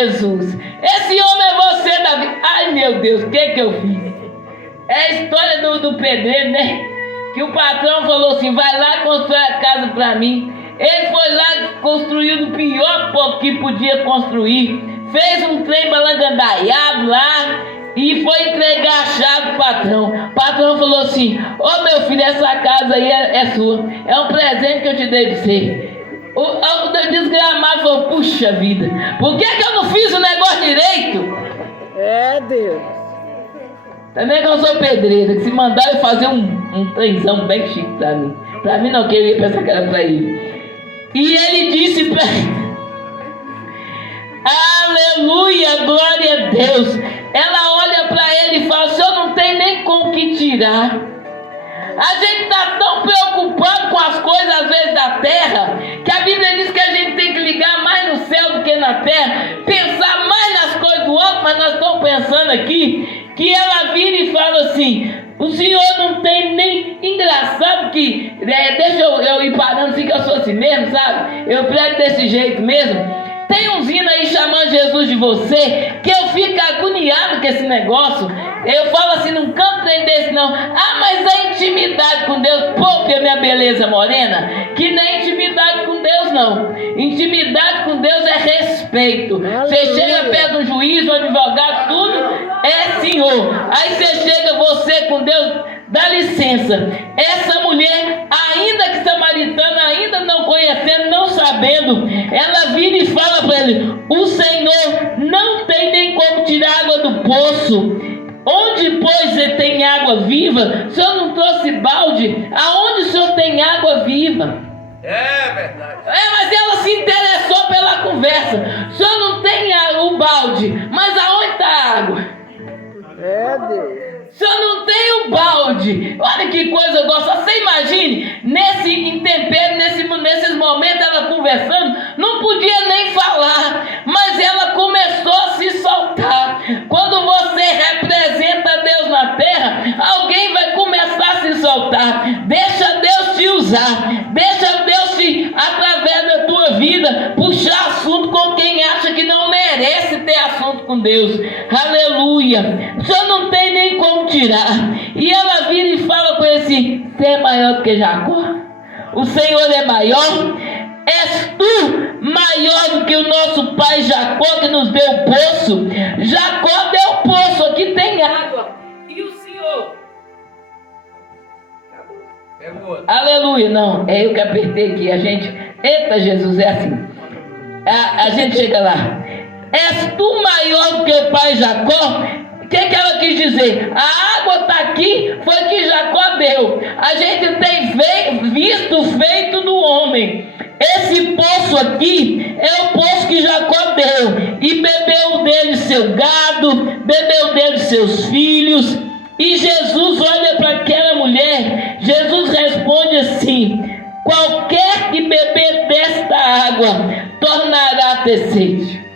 Jesus. Esse homem é você, Davi. Ai, meu Deus, o que eu fiz? É a história do pedreiro, né? Que o patrão falou assim, vai lá construir a casa para mim. Ele foi lá, construiu do pior que podia construir. Fez um trem balangandaiado lá e foi entregar a chave pro patrão. O patrão falou assim, ô meu filho, essa casa aí é sua. É um presente que eu te dei pra você. O desgramado falou, puxa vida, por que eu não fiz o negócio direito? É, Deus. Também que eu sou pedreiro, que se mandar eu fazer um trenzão bem chique pra mim. Pra mim não, que eu ia pensar que era pra ele. E ele disse pra aleluia, glória a Deus. Ela olha pra ele e fala, o senhor não tem nem com que tirar. A gente está tão preocupado com as coisas às vezes da terra, que a Bíblia diz que a gente tem que ligar mais no céu do que na terra, pensar mais nas coisas do alto, mas nós estamos pensando aqui, que ela vira e fala assim, o senhor não tem nem... Engraçado que, deixa eu ir parando assim, que eu sou assim mesmo, sabe? Eu prego desse jeito mesmo. Tem uns hinos aí chamando Jesus de você, que eu fico agoniado com esse negócio. Eu falo assim, não canto nem desse não. Ah, mas a intimidade com Deus, poupe a minha beleza morena, que não é intimidade com Deus não. Intimidade com Deus é respeito. Você chega perto do juiz, do advogado, tudo é senhor. Aí você chega você com Deus, dá licença. Essa mulher, ainda que samaritana, ainda não conhecendo, não sabendo, ela vira e fala para ele, o Senhor não tem nem como tirar água do poço. Onde, pois, você tem água viva? O senhor não trouxe balde? Aonde o senhor tem água viva? É verdade. Mas ela se interessou pela conversa. O senhor não tem o balde, mas aonde está a água? É, Deus. O senhor não tem o balde. Olha que coisa gostosa. Você imagine, nesse intempério, nesses momentos, ela conversando, não podia nem falar, mas ela começou a se soltar. Quando você representa Deus na terra, alguém vai começar a se soltar. Deixa Deus te usar. Deixa Deus te, através da tua vida, puxar assunto com quem acha que não merece ter assunto com Deus. Aleluia. O senhor não tem nem como tirar. E ela vira e fala com esse, você é maior do que Jacó? O Senhor é maior? És tu maior do que o nosso pai Jacó, que nos deu o poço? Jacó deu o poço, aqui tem água. E o Senhor? Pegou. Aleluia, não, é eu que apertei aqui. A gente, eita Jesus, é assim. A gente chega lá. És tu maior do que o pai Jacó? O que ela quis dizer? A água está aqui, foi que Jacó deu. A gente tem visto feito no homem. Esse poço aqui é o poço que Jacó deu. E bebeu dele seu gado, bebeu dele seus filhos. E Jesus olha para aquela mulher. Jesus responde assim, qualquer que beber desta água tornará a ter sede.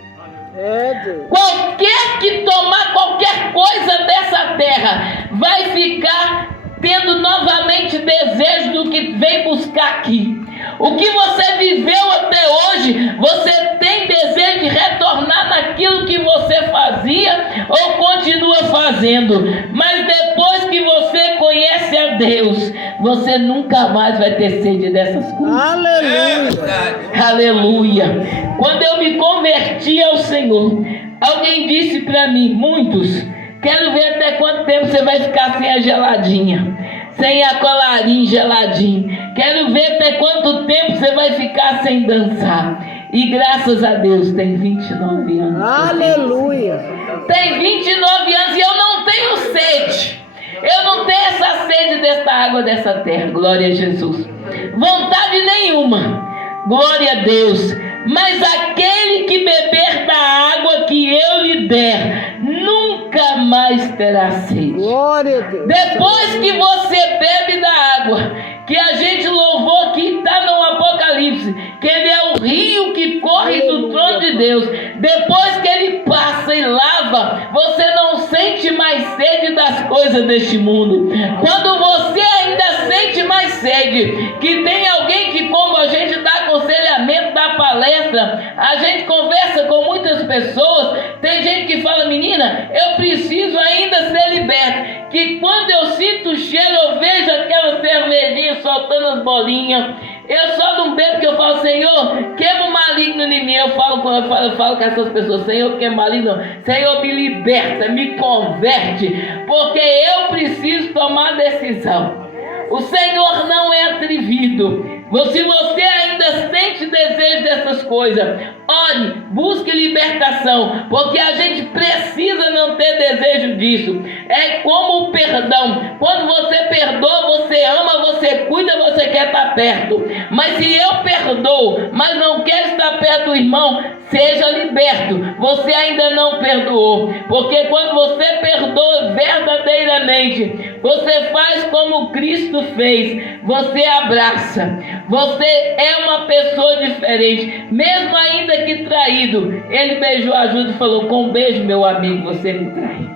Qualquer que tomar qualquer coisa dessa terra vai ficar tendo novamente desejo do que vem buscar aqui. O que você viveu até hoje, você tem desejo de retornar naquilo que você fazia ou continua fazendo. Mas depois que você conhece a Deus, você nunca mais vai ter sede dessas coisas. Aleluia. Aleluia. Quando eu me converti ao Senhor, alguém disse para mim, muitos, quero ver até quanto tempo você vai ficar sem a geladinha, sem a colarinha geladinha. Quero ver até quanto tempo você vai ficar sem dançar. E graças a Deus, tem 29 anos. Aleluia. Tem 29 anos e eu não tenho sede. Eu não tenho essa sede desta água, dessa terra. Glória a Jesus. Vontade nenhuma. Glória a Deus. Mas aquele que beber da água que eu lhe der, nunca mais terá sede. Glória a Deus. Depois que você bebe da água, que a gente louvou que está no Apocalipse, que ele é o rio que corre do trono de Deus. Depois que ele passa e lava, você não sente mais sede das coisas deste mundo. Quando você ainda sente mais sede, que tem alguém que, como a gente dá aconselhamento, dá palestra, a gente conversa com muitas pessoas. Tem gente que fala: menina, eu preciso ainda ser liberta. Que quando eu sinto o cheiro, eu vejo aquela cervejinha soltando as bolinhas. Eu só não bebo, porque eu falo: Senhor, queima o maligno em mim. Eu falo com essas pessoas: Senhor, queima o maligno. Senhor, me liberta, me converte, porque eu preciso tomar decisão. O Senhor não é atrevido. Se você ainda sente desejo dessas coisas, ore, busque libertação, porque a gente precisa não ter desejo disso. É como o perdão. Quando você perdoa, você ama, você cuida, você quer estar perto. Mas se eu perdoo, mas não quero estar perto do irmão, seja liberto. Você ainda não perdoou, porque quando você perdoa verdadeiramente, você faz como Cristo fez. Você abraça. Você é uma pessoa diferente. Mesmo ainda que traído, ele beijou a Judas e falou: com um beijo, meu amigo, você me trai.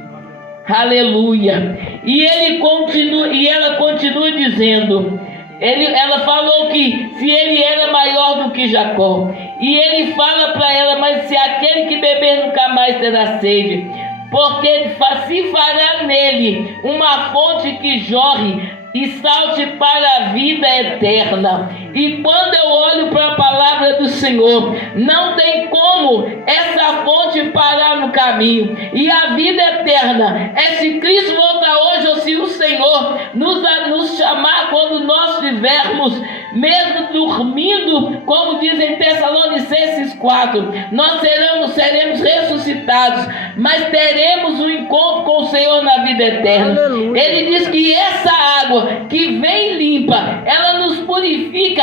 Aleluia. E ela continua dizendo, ela falou que se ele era maior do que Jacó. E ele fala para ela: mas se aquele que beber nunca mais terá sede, porque se fará nele uma fonte que jorre e salte para a vida eterna. E quando eu olho para a palavra do Senhor, não tem como essa fonte parar no caminho. E a vida eterna é se Cristo voltar hoje, ou se o Senhor nos chamar quando nós estivermos mesmo dormindo, como diz em Tessalonicenses 4, nós seremos ressuscitados, mas teremos um encontro com o Senhor na vida eterna. Aleluia. Ele diz que essa água que vem limpa, ela nos purifica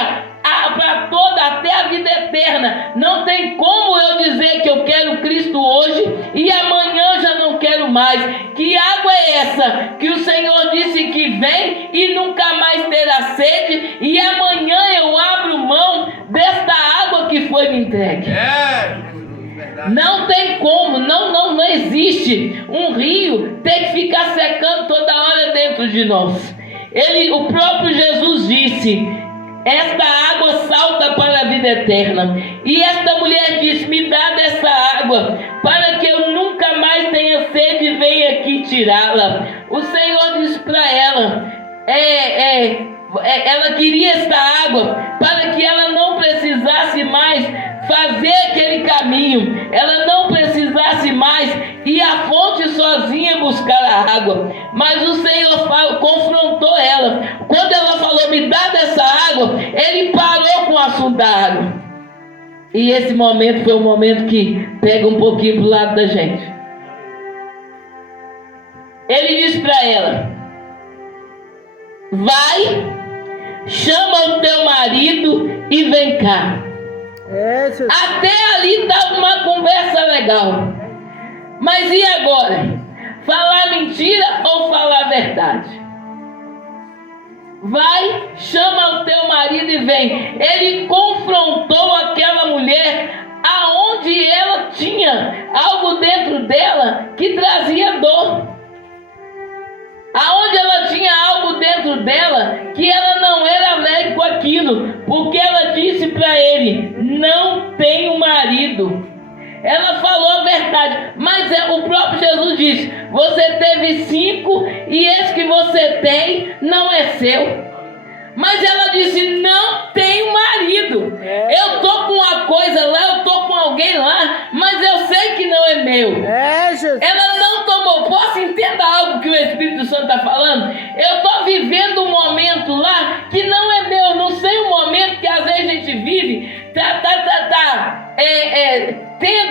para toda, até a vida eterna. Não tem como eu dizer que eu quero Cristo hoje e amanhã já não quero mais. Que água é essa que o Senhor disse que vem e nunca mais terá sede, e amanhã eu abro mão desta água que foi me entregue? Não tem como, não existe um rio ter que ficar secando toda hora dentro de nós. O próprio Jesus disse: esta água salta para a vida eterna. E esta mulher disse: me dá dessa água, para que eu nunca mais tenha sede e venha aqui tirá-la. O Senhor disse para ela, ela queria esta água para que ela não precisasse mais fazer aquele caminho, ela não precisasse mais ir à fonte sozinha buscar a água. Mas o Senhor confrontou ela. Quando ela falou: me dá dessa água, ele parou com o assunto da água. E esse momento foi um momento que pega um pouquinho pro lado da gente. Ele disse para ela: vai, chama o teu marido e vem cá. Até ali estava uma conversa legal. Mas e agora? Falar mentira ou falar a verdade? Vai, chama o teu marido e vem. Ele confrontou aquela mulher aonde ela tinha algo dentro dela que trazia dor. Aonde ela tinha algo dentro dela que ela não era alegre com aquilo, porque ela disse para ele: não tenho marido. Ela falou a verdade, mas o próprio Jesus disse: você teve 5 e esse que você tem não é seu. Mas ela disse: não tenho marido. Eu estou com uma coisa lá, eu estou com alguém lá, mas eu sei que não é meu. Ela não tomou posse. Entenda algo que o Espírito Santo está falando. Eu estou vivendo um momento lá que não é meu. Não sei o momento que às vezes a gente vive,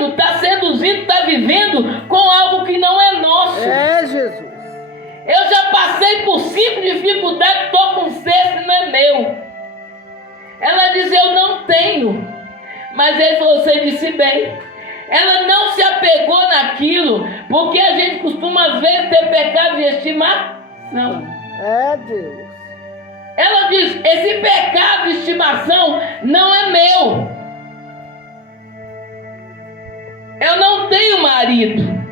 está seduzido, está vivendo com algo que não é nosso. Jesus. Eu já passei por 5 dificuldades, estou com 6 e não é meu. Ela diz: eu não tenho. Mas ele falou: você disse bem. Ela não se apegou naquilo, porque a gente costuma às vezes ter pecado de estimação. Deus. Ela diz: esse pecado de estimação não é meu. Eu não tenho marido.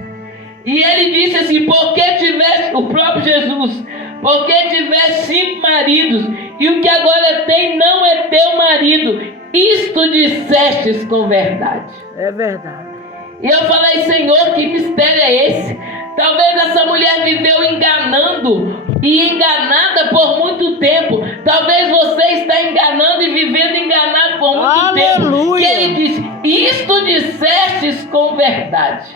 E ele disse assim: porque tivesse, o próprio Jesus, porque tivesse 5 maridos, e o que agora tem não é teu marido. Isto dissestes com verdade. É verdade. E eu falei, Senhor, que mistério é esse? Talvez essa mulher viveu enganando e enganada por muito tempo. Talvez você está enganando e vivendo enganado por muito tempo. Que ele diz, isto dissestes com verdade.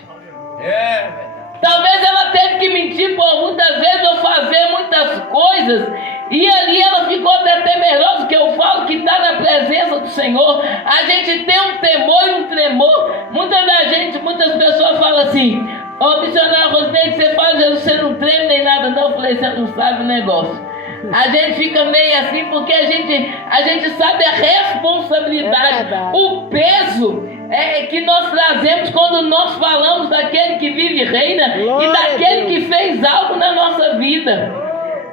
É verdade. Talvez ela teve que mentir por muitas vezes ou fazer muitas coisas. E ali ela ficou até temerosa, que eu falo que está na presença do Senhor. A gente tem um temor e um tremor. Muitas pessoas falam assim, ô missionário Rosneide, você fala, Jesus, você não treme nem nada. Não, eu falei, você não sabe o negócio. A gente fica meio assim porque a gente sabe a responsabilidade, o peso que nós trazemos quando nós falamos daquele que vive e reina. Glória, e daquele que fez algo na nossa vida.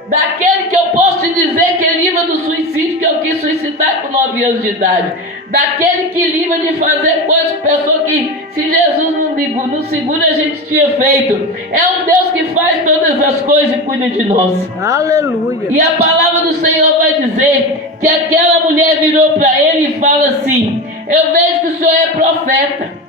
Daquele que eu posso te dizer que é livre do suicídio, que eu quis suicidar com 9 anos de idade. Daquele que livra de fazer coisas com pessoa que, se Jesus não segura, a gente tinha feito. É um Deus que faz todas as coisas e cuida de nós. Aleluia. E a palavra do Senhor vai dizer que aquela mulher virou para ele e fala assim, eu vejo que o Senhor é profeta.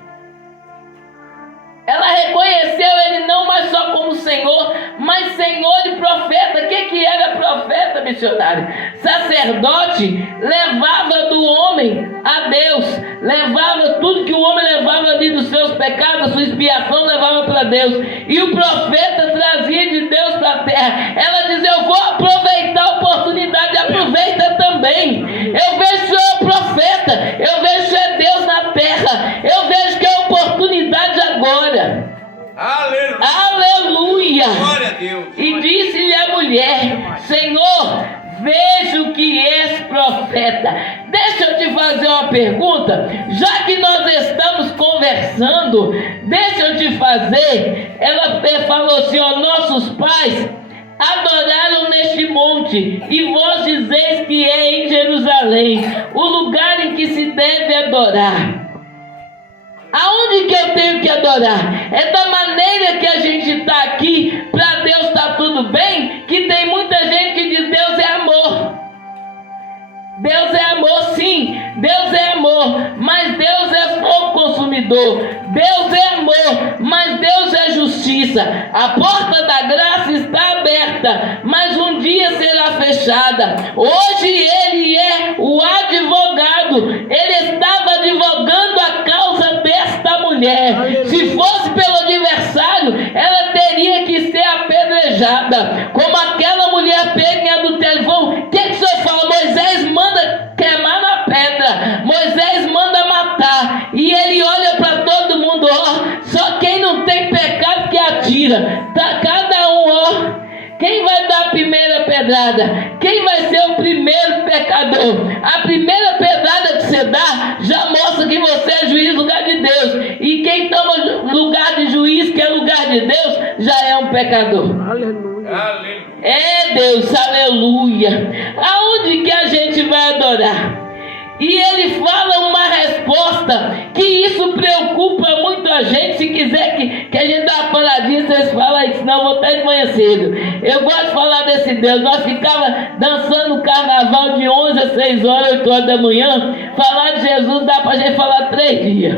Ela reconheceu ele não mais só como Senhor, mas Senhor e profeta. O que era profeta, missionário? Sacerdote levava do homem a Deus, levava tudo que o homem levava ali dos seus pecados, a sua expiação, levava para Deus. E o profeta trazia de Deus para a terra. Ela diz, eu vou aproveitar a oportunidade, aproveita também. Eu vejo que o Senhor é profeta, eu vejo que o Senhor é Deus na terra, eu vejo que é oportunidade agora. Aleluia. Aleluia. Glória a Deus. E disse-lhe a mulher, Senhor, vejo que és profeta. Deixa eu te fazer uma pergunta. Já que nós estamos conversando, deixa eu te fazer. Ela falou assim, ó, nossos pais adoraram neste monte, e vós dizeis que é em Jerusalém o lugar em que se deve adorar. Aonde que eu tenho que adorar? É da maneira que a gente está aqui, para Deus está tudo bem? Que tem muita gente que diz Deus é amor. Deus é amor, sim, Deus é amor, mas Deus é fogo consumidor. Deus é amor, mas Deus é justiça. A porta da graça está aberta, mas um dia será fechada. Hoje ele é o advogado, ele estava advogando a causa desta mulher. Se fosse pelo adversário, ela teria que ser apedrejada, como aquela mulher pega em adultério. O que o senhor fala? Moisés manda queimar na pedra, Moisés manda matar, e ele olha para todo mundo, ó, só quem não tem pecado que atira, tá cada um, ó. Quem vai dar a primeira pedrada? Quem vai ser o primeiro pecador? A primeira pedrada que você dá já mostra que você é juiz no lugar de Deus. E quem toma lugar de juiz, que é lugar de Deus, já é um pecador. Aleluia. Aleluia. É Deus, aleluia. Aonde que a gente vai adorar? E ele fala uma resposta que isso preocupa muito a gente. Se quiser que a gente dá uma paradinha, vocês falam aí, senão eu vou até de manhã cedo. Eu gosto de falar desse Deus. Nós ficava dançando no carnaval de 11 a 6 horas, 8 horas da manhã. Falar de Jesus dá pra gente falar 3 dias.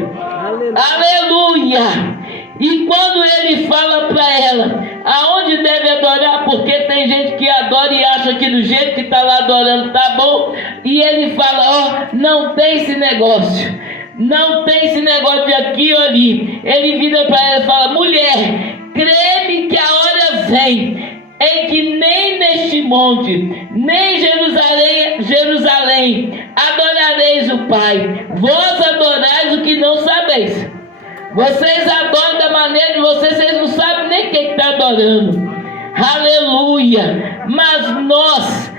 Aleluia. E quando ele fala para ela aonde deve adorar, porque tem gente que adora e acha que do jeito que está lá adorando tá bom, e ele fala, ó, não tem esse negócio, não tem esse negócio de aqui ou ali. Ele vira para ela e fala, mulher, crê-me que a hora vem em que nem neste monte, nem em Jerusalém adorareis o Pai. Vós adorais o que não sabeis. Vocês adoram da maneira de vocês não sabem nem quem está adorando. Aleluia. Mas nós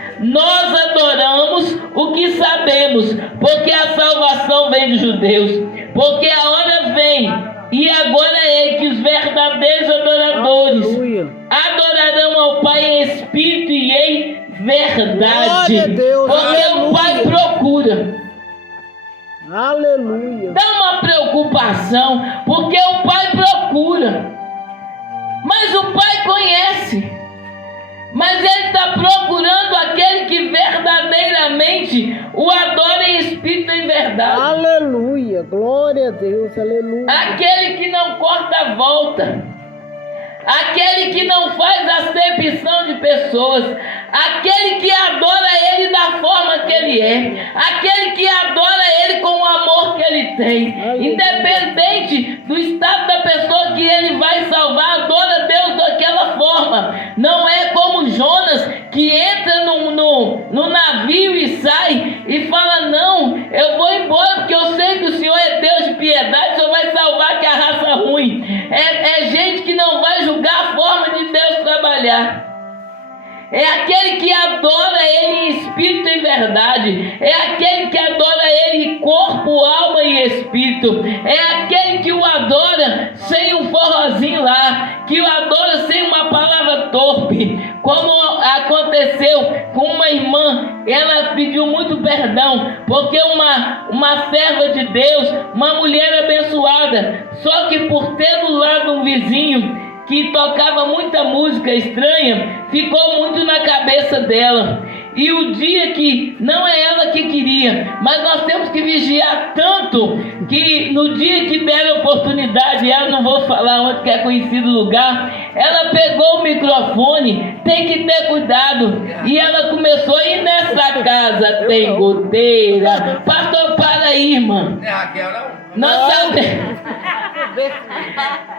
adoramos o que sabemos, porque a salvação vem dos judeus. Porque a hora vem, e agora é que os verdadeiros adoradores adorarão ao Pai em espírito e em verdade. Porque o Pai procura. Aleluia. Dá uma preocupação, porque o Pai procura, mas o Pai conhece, mas Ele está procurando aquele que verdadeiramente o adora em espírito e em verdade. Aleluia. Glória a Deus. Aleluia. Aquele que não corta a volta, aquele que não faz acepção de pessoas, aquele que adora Ele da forma que Ele é, aquele que adora Ele com o amor que Ele tem, independente do estado da pessoa que Ele vai salvar, adora Deus daquela forma. Não é como Jonas, que entra no navio e sai e fala: não, eu vou embora porque eu sei que o Senhor é Deus de piedade, o Senhor vai salvar que a raça ruim. É gente que não vai julgar a forma de Deus trabalhar. É aquele que adora Ele em espírito e verdade. É aquele que adora Ele em corpo, alma e espírito. É aquele que o adora sem um forrozinho lá, que o adora sem uma palavra torpe. Como aconteceu com uma irmã, ela pediu muito perdão, porque uma serva de Deus, uma mulher abençoada, só que por ter do lado um vizinho que tocava muita música estranha, ficou muito na cabeça dela. E o dia que não é ela que queria, mas nós temos que vigiar tanto, que no dia que der a oportunidade, ela, não vou falar onde que é conhecido o lugar, ela pegou o microfone, tem que ter cuidado, e ela começou: e nessa casa tem goteira. Pastor, para aí, irmã. Não é Raquel, não?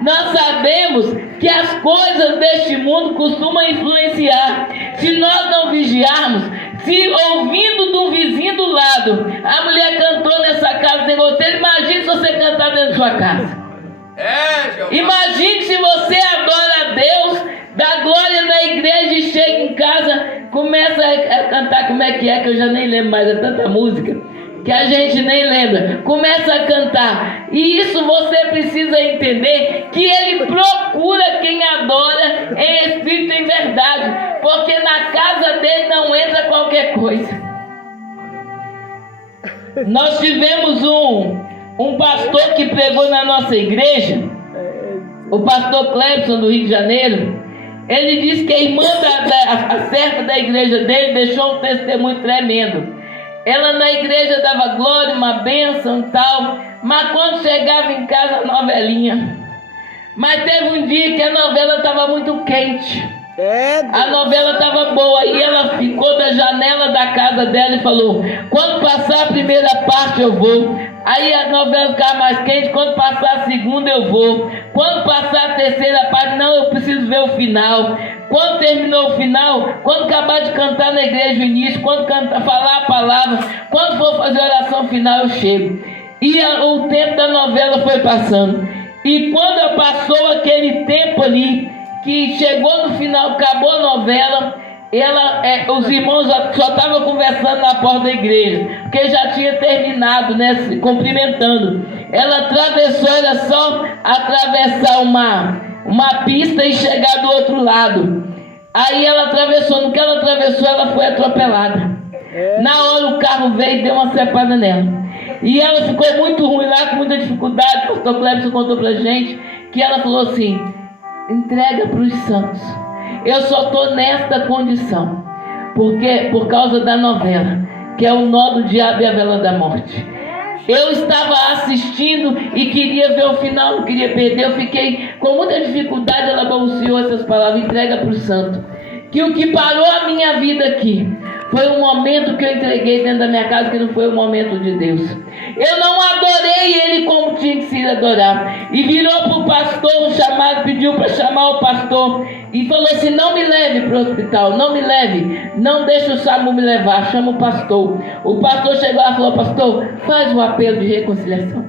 Nós sabemos que as coisas deste mundo costumam influenciar. Se nós não vigiarmos, se ouvindo do vizinho do lado, a mulher cantou nessa casa tem goteira, imagine se você cantar dentro da sua casa. Imagine se você adora a Deus, dá glória na igreja e chega em casa, começa a cantar, como é que eu já nem lembro mais, é tanta música que a gente nem lembra, começa a cantar. E isso você precisa entender, que Ele procura quem adora em espírito e em verdade, porque na casa dele não entra qualquer coisa. Nós tivemos um pastor que pregou na nossa igreja, o pastor Clebson, do Rio de Janeiro. Ele disse que a irmã a serva da igreja dele deixou um testemunho tremendo. Ela na igreja dava glória, uma bênção e tal, mas quando chegava em casa, novelinha. Mas teve um dia que a novela estava muito quente. A novela estava boa, e ela ficou da janela da casa dela e falou: quando passar a primeira parte eu vou. Aí a novela ficava mais quente, quando passar a segunda eu vou. Quando passar a terceira parte, não, eu preciso ver o final. Quando terminou o final, quando acabar de cantar na igreja o início, quando falar a palavra, quando for fazer a oração final, eu chego. E o tempo da novela foi passando. E quando passou aquele tempo ali, que chegou no final, acabou a novela, os irmãos só estavam conversando na porta da igreja, porque já tinha terminado, né, se cumprimentando. Ela atravessou, era só atravessar uma pista e chegar do outro lado. Aí ela atravessou, no que ela atravessou, ela foi atropelada. Na hora o carro veio e deu uma cepada nela. E ela ficou muito ruim lá, com muita dificuldade. O pastor Clebson contou pra gente que ela falou assim: entrega para os santos. Eu só estou nesta condição por causa da novela, que é o nó do diabo e a vela da morte. Eu estava assistindo e queria ver o final, não queria perder. Eu fiquei com muita dificuldade. Ela balbuciou essas palavras: entrega para o santo. Que o que parou a minha vida aqui foi um momento que eu entreguei dentro da minha casa, que não foi o momento de Deus. Eu não adorei Ele como tinha que se adorar. E virou para o pastor, pediu para chamar o pastor e falou assim: não me leve para o hospital, não me leve, não deixe o SAMU me levar, chama o pastor. O pastor chegou lá e falou: pastor, faz um apelo de reconciliação.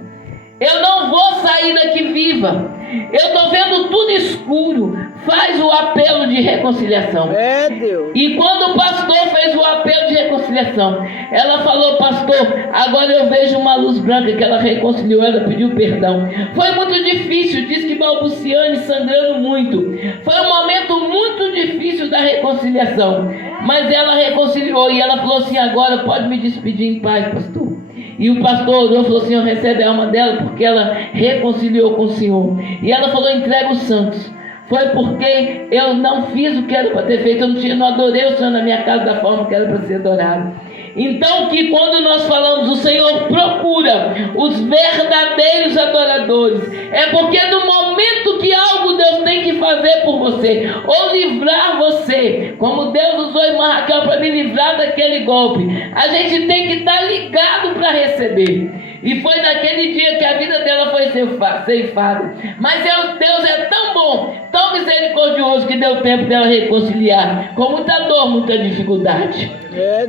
Eu não vou sair daqui viva. Eu estou vendo tudo escuro. Faz o apelo de reconciliação. Deus. E quando o pastor fez o apelo de reconciliação, ela falou: pastor, agora eu vejo uma luz branca, que ela reconciliou, ela pediu perdão. Foi muito difícil, disse que balbuciando e sangrando muito. Foi um momento muito difícil da reconciliação. Mas ela reconciliou e ela falou assim: agora pode me despedir em paz, pastor. E o pastor orou e falou: Senhor, recebe a alma dela, porque ela reconciliou com o Senhor. E ela falou: entrega os santos. foi porque eu não fiz o que era para ter feito, eu não adorei o Senhor na minha casa da forma que era para ser adorado. Então, que quando nós falamos o Senhor procura os verdadeiros adoradores, é porque no momento que algo Deus tem que fazer por você, ou livrar você, como Deus usou irmã Raquel para me livrar daquele golpe, a gente tem que estar ligado para receber. E foi naquele dia que a vida dela foi ceifada. Mas Deus é tão bom, tão misericordioso, que deu tempo dela reconciliar, com muita dor, muita dificuldade.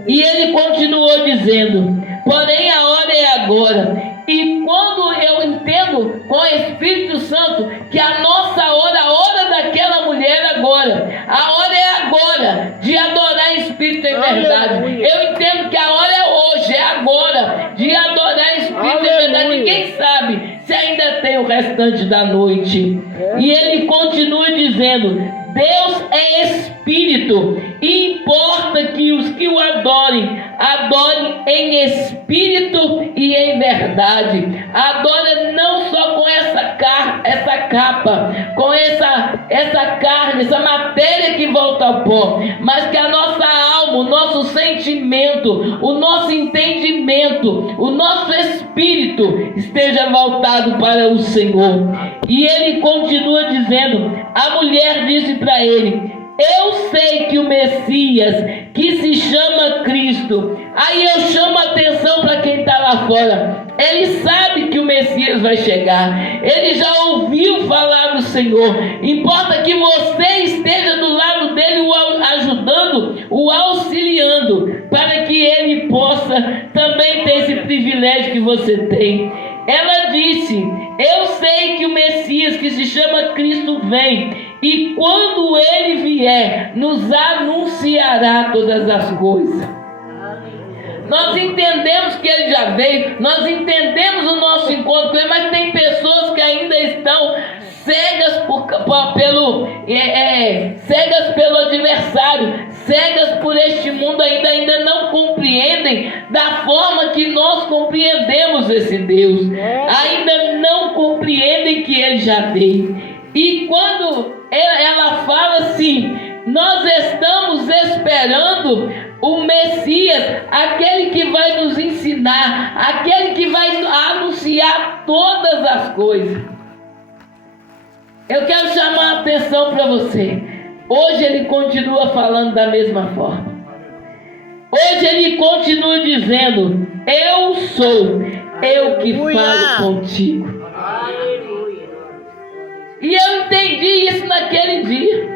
E ele continuou dizendo: porém a hora é agora. E quando eu entendo com o Espírito Santo que a nossa hora, a hora daquela mulher agora, a hora é agora de adorar em espírito e verdade. Eu entendo que a hora é hoje, é agora de adorar em espírito e verdade. Ninguém sabe se ainda tem o restante da noite. E ele continua dizendo: Deus é Espírito, e importa que os que o adorem em Espírito e em verdade. Adora não só com essa capa, com essa carne, essa matéria que volta ao pó, mas que a nossa alma, o nosso sentimento, o nosso entendimento, o nosso espírito esteja voltado para o Senhor. E ele continua dizendo: a mulher disse para ele: eu sei que o Messias, que se chama Cristo. Aí eu chamo a atenção para quem está lá fora. Ele sabe que o Messias vai chegar. Ele já ouviu falar do Senhor. Importa que você esteja do lado dele, o ajudando, o auxiliando, para que ele possa também ter esse privilégio que você tem. Ela disse: eu sei que o Messias, que se chama Cristo, vem, e quando ele vier, nos anunciará todas as coisas. Nós entendemos que ele já veio, nós entendemos o nosso encontro com ele, mas tem pessoas que ainda estão cegas cegas pelo adversário, cegas por este mundo, ainda não compreendem da forma que nós compreendemos esse Deus, ainda não compreendem que ele já veio. E quando ela fala assim: nós estamos esperando o Messias, aquele que vai nos ensinar, aquele que vai anunciar todas as coisas. Eu quero chamar a atenção para você. Hoje ele continua falando da mesma forma. Hoje ele continua dizendo: eu sou, eu que falo contigo. E eu entendi isso naquele dia.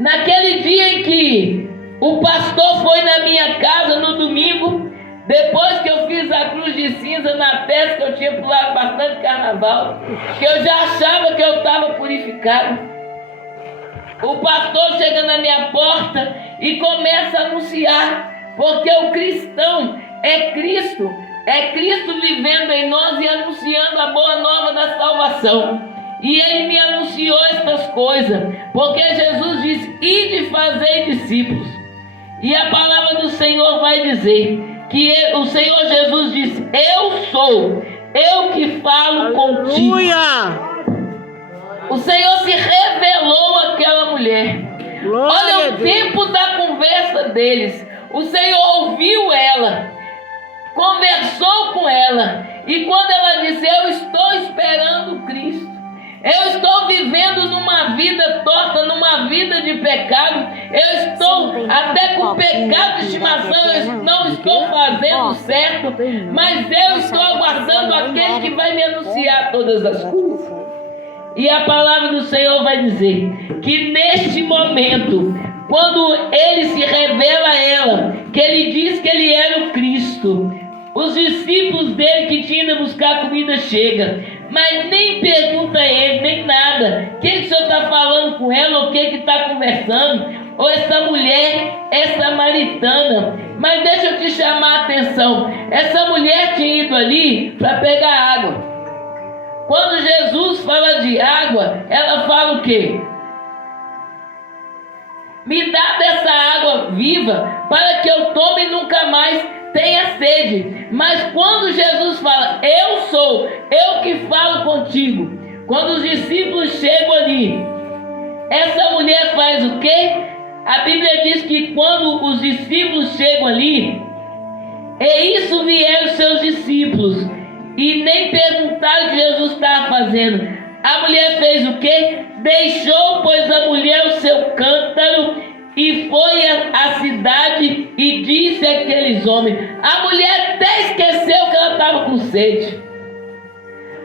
Naquele dia em que o pastor foi na minha casa no domingo, depois que eu fiz a cruz de cinza na testa, que eu tinha pulado bastante carnaval, que eu já achava que eu estava purificado. O pastor chega na minha porta e começa a anunciar, porque o cristão é Cristo vivendo em nós e anunciando a boa nova da salvação. E ele me anunciou estas coisas, porque Jesus disse: ide fazer discípulos. E a palavra do Senhor vai dizer que o Senhor Jesus disse: eu sou, eu que falo contigo. O Senhor se revelou àquela mulher. Olha o tempo da conversa deles. O Senhor ouviu ela, conversou com ela, e quando ela disse: eu estou esperando Cristo, eu estou vivendo numa vida torta, numa vida de pecado, eu estou até com pecado de estimação, eu não estou fazendo certo, mas eu estou aguardando aquele que vai me anunciar todas as coisas. E a palavra do Senhor vai dizer que neste momento, quando ele se revela a ela, que ele diz que ele era o Cristo, os discípulos dele que tinham ido buscar comida chegam, mas nem pergunta a ele, nem nada. O que o senhor está falando com ela? O que está conversando? Ou essa mulher é samaritana. Mas deixa eu te chamar a atenção. Essa mulher tinha ido ali para pegar água. Quando Jesus fala de água, ela fala o quê? Me dá dessa água viva para que eu tome e nunca mais tenha sede. Mas quando Jesus fala: eu sou, eu que falo contigo, quando os discípulos chegam ali, essa mulher faz o quê? A Bíblia diz que quando os discípulos chegam ali, e isso vieram seus discípulos, e nem perguntaram o que Jesus estava fazendo. A mulher fez o quê? Deixou, pois, a mulher o seu cântaro e foi à cidade e disse àqueles homens. A mulher até esqueceu que ela estava com sede.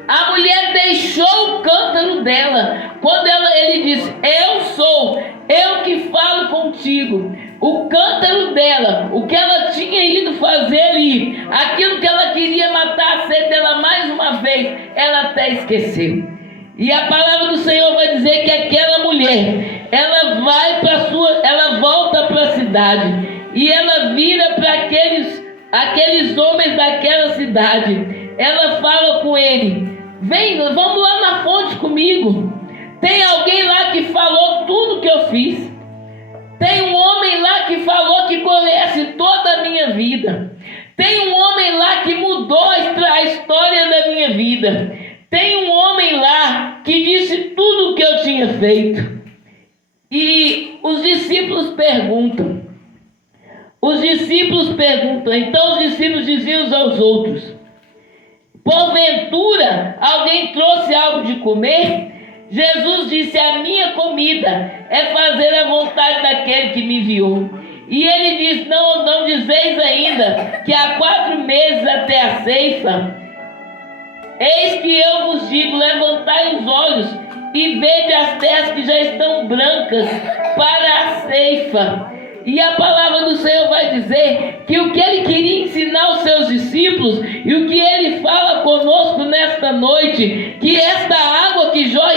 A mulher deixou o cântaro dela. Quando ele disse, eu sou, eu que falo contigo. O cântaro dela, o que ela tinha ido fazer ali, aquilo que ela queria matar a sede dela mais uma vez, ela até esqueceu. E a palavra do Senhor vai dizer que aquela mulher, ela volta para a cidade e ela vira para aqueles homens daquela cidade. Ela fala com ele, vem, vamos lá na fonte comigo. Tem alguém lá que falou tudo que eu fiz. Tem um homem lá que falou que conhece toda a minha vida. Tem um homem lá que mudou a história da minha vida. Tem um homem lá que disse tudo o que eu tinha feito. E os discípulos perguntam. Então os discípulos diziam uns aos outros, porventura alguém trouxe algo de comer? Jesus disse, a minha comida é fazer a vontade daquele que me enviou. E ele diz, não dizeis ainda que há 4 meses até a ceifa? Eis que eu vos digo, levantai os olhos e vede as terras que já estão brancas para a ceifa. E a palavra do Senhor vai dizer que o que ele queria ensinar aos seus discípulos e o que ele fala conosco nesta noite, que esta água que jorra